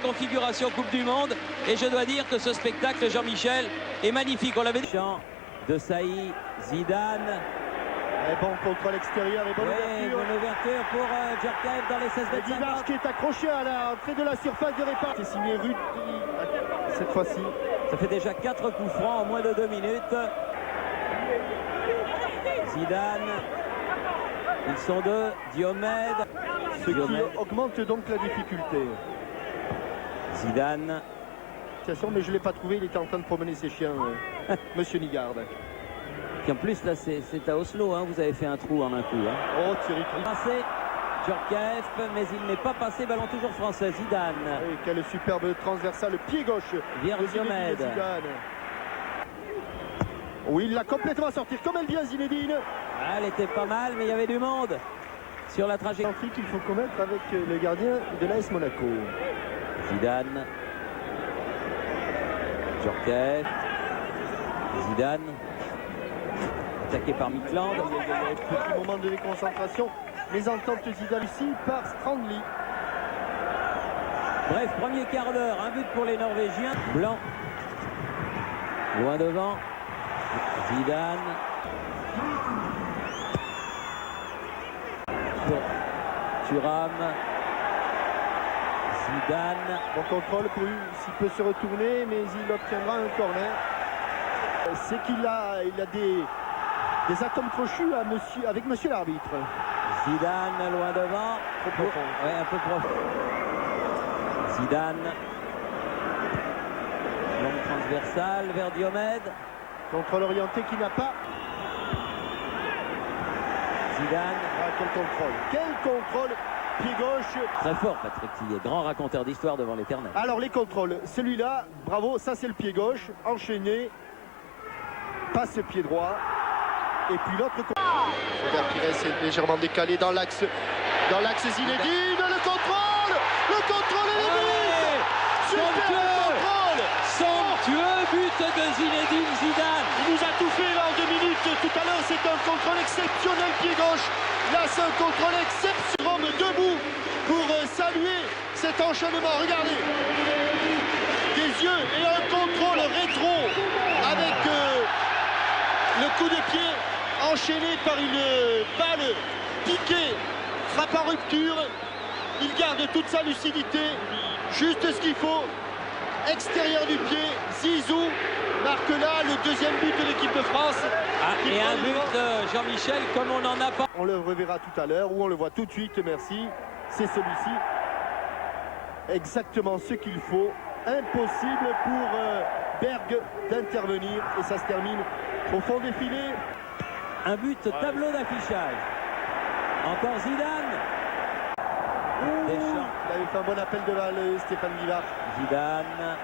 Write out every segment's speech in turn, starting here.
configuration Coupe du Monde. Et je dois dire que ce spectacle, Jean-Michel, est magnifique. On l'avait dit. De Saï, Zidane. Et bon contrôle extérieur et bonne ouverture. Bonne ouverture pour Djorkaeff dans les 16 mètres. Guimard qui est accroché à l'entrée de la surface de réparation. C'est signé Rudy cette fois-ci. Ça fait déjà 4 coups francs en moins de 2 minutes. Zidane. Ils sont deux. Diomède. Ce qui augmente donc la difficulté. Zidane. Mais je ne l'ai pas trouvé, il était en train de promener ses chiens, Monsieur Nygard. Puis en plus, là, c'est à Oslo, hein, vous avez fait un trou en un coup. Hein. Oh, Thierry. Passé, Djorkaeff, mais il n'est pas passé, ballon toujours français, Zidane. Oui, quel superbe transversal, le pied gauche. Diomède. Oui, il l'a complètement sorti, comme elle vient, Zinedine. Ah, elle était pas mal, mais il y avait du monde sur la trajectoire. Il faut commettre avec le gardien de l'AS Monaco. Zidane. Djorkaeff. Zidane. Attaqué par Mikland. Petit moment de déconcentration. Mésentente Zidane ici par Strandli. Bref, premier quart d'heure. Un but pour les Norvégiens. Blanc. Loin devant. Zidane. Thuram. Zidane. Bon contrôle pour lui, s'il peut se retourner, mais il obtiendra un corner. C'est qu'il a des atomes crochus avec monsieur l'arbitre. Zidane loin devant. Trop profond. Ouais, un peu profond. Zidane. Longue transversale vers Diomède. Contrôle orienté qui n'a pas. Zidane. Ah, quel contrôle. Quel contrôle. Pied gauche. Très fort Patrick Tillet, grand raconteur d'histoire devant l'éternel. Alors les contrôles, celui-là, bravo, ça c'est le pied gauche, enchaîné, passe le pied droit, et puis l'autre contrôle. Robert Pires est légèrement décalé dans l'axe Zinedine, le contrôle et le but. Super contrôle. Somptueux but de Zinedine Zidane. Il nous a tout fait là en 2 minutes, tout à l'heure c'est un contrôle exceptionnel pied gauche. Là, c'est un contrôle exceptionnel. Debout pour saluer cet enchaînement. Regardez. Des yeux et un contrôle rétro avec le coup de pied enchaîné par une balle piquée. Frappe en rupture. Il garde toute sa lucidité. Juste ce qu'il faut. Extérieur du pied. Zizou marque là le 2e but de l'équipe de France. Et un but, Jean-Michel, comme on n'en a pas. On le reverra tout à l'heure, ou on le voit tout de suite, merci. C'est celui-ci. Exactement ce qu'il faut. Impossible pour Berg d'intervenir. Et ça se termine au fond des filets. Un but, tableau d'affichage. Encore Zidane. Deschamps. Il avait fait un bon appel de balle, Stéphane Villard. Zidane.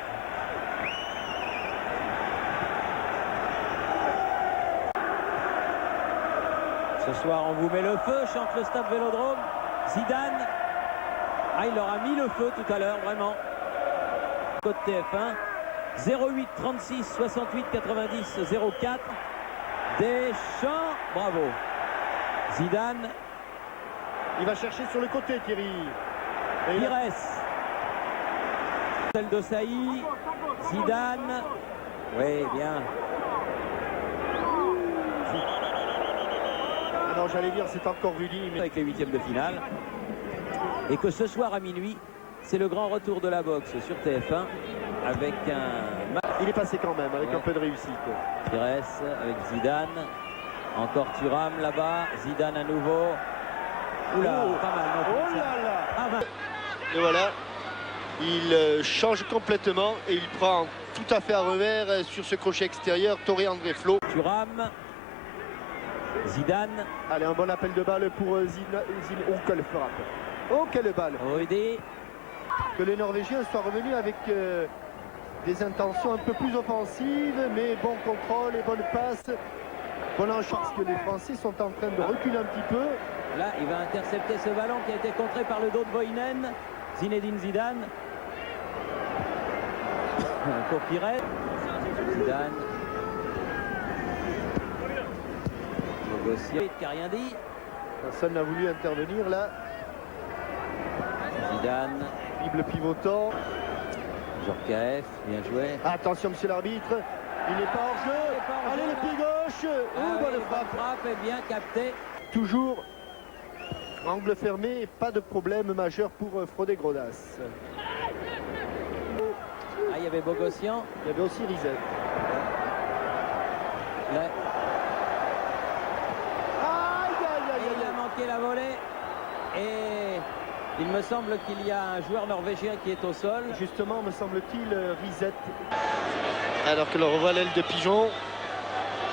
Ce soir, on vous met le feu, chante le stade Vélodrome. Zidane. Ah, il leur a mis le feu tout à l'heure, vraiment. Code TF1. 08 36 68 90 04. Deschamps. Bravo. Zidane. Il va chercher sur le côté, Thierry. Pires. Celle de Saï. Zidane. Oui, bien. Non, j'allais dire, c'est encore Rudy. Mais... Avec les 8e de finale. Et que ce soir à minuit, c'est le grand retour de la boxe sur TF1 avec un match. Il est passé quand même, avec un peu de réussite. Pires avec Zidane. Encore Thuram là-bas. Zidane à nouveau. Oula, pas mal. Oh là là. Ah, ben. Et voilà. Il change complètement et il prend tout à fait à revers sur ce crochet extérieur. Toré André Flo. Thuram. Zidane. Allez, un bon appel de balle pour Zidane. Oh, quelle frappe. Oh, quelle balle. Rudy. Que les Norvégiens soient revenus avec des intentions un peu plus offensives, mais bon contrôle et bonne passe. Bon enchaînement, parce que les Français sont en train de reculer un petit peu. Là, il va intercepter ce ballon qui a été contré par le dos de Boinen. Zinedine Zidane. Pour Pires. Zidane. Négocié, qui n'a rien dit. Personne n'a voulu intervenir là. Zidane. Bible pivotant. Djorkaeff, bien joué. Attention, monsieur l'arbitre. Il n'est pas hors jeu. Allez, le pied gauche. Bonne frappe. Est bien capté. Toujours angle fermé, pas de problème majeur pour Frode Grodas. Ah, il y avait Bogossian. Il y avait aussi Rizet. Là. Aïe. Il a manqué la volée. Et il me semble qu'il y a un joueur norvégien qui est au sol. Justement, me semble-t-il, Rizet. Alors que le revoit l'aile de Pigeon.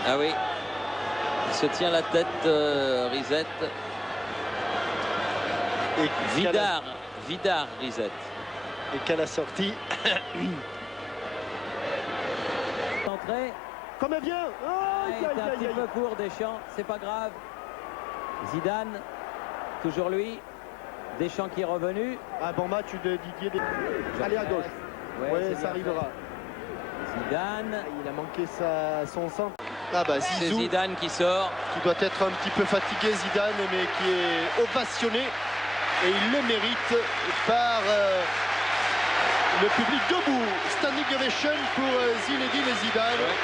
Ah oui. Il se tient la tête, Rizet. Et Vidar Rizet. Et qu'à la sortie. Entrée. Comme bien. Il était un petit peu court, Deschamps, c'est pas grave. Zidane, toujours lui. Deschamps qui est revenu. Un bon match de Didier. Allez à gauche. Ouais, ça arrivera. Zidane. Il a manqué son centre. Ah bah C'est Zizou. Zidane qui sort. Qui doit être un petit peu fatigué, Zidane, mais qui est ovationné. Et il le mérite par le public debout. Standing ovation pour Zinedine Zidane. Ouais.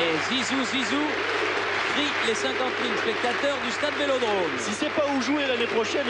Et Zizou crie les 50 000 spectateurs du stade Vélodrome. Si c'est pas où jouer l'année prochaine.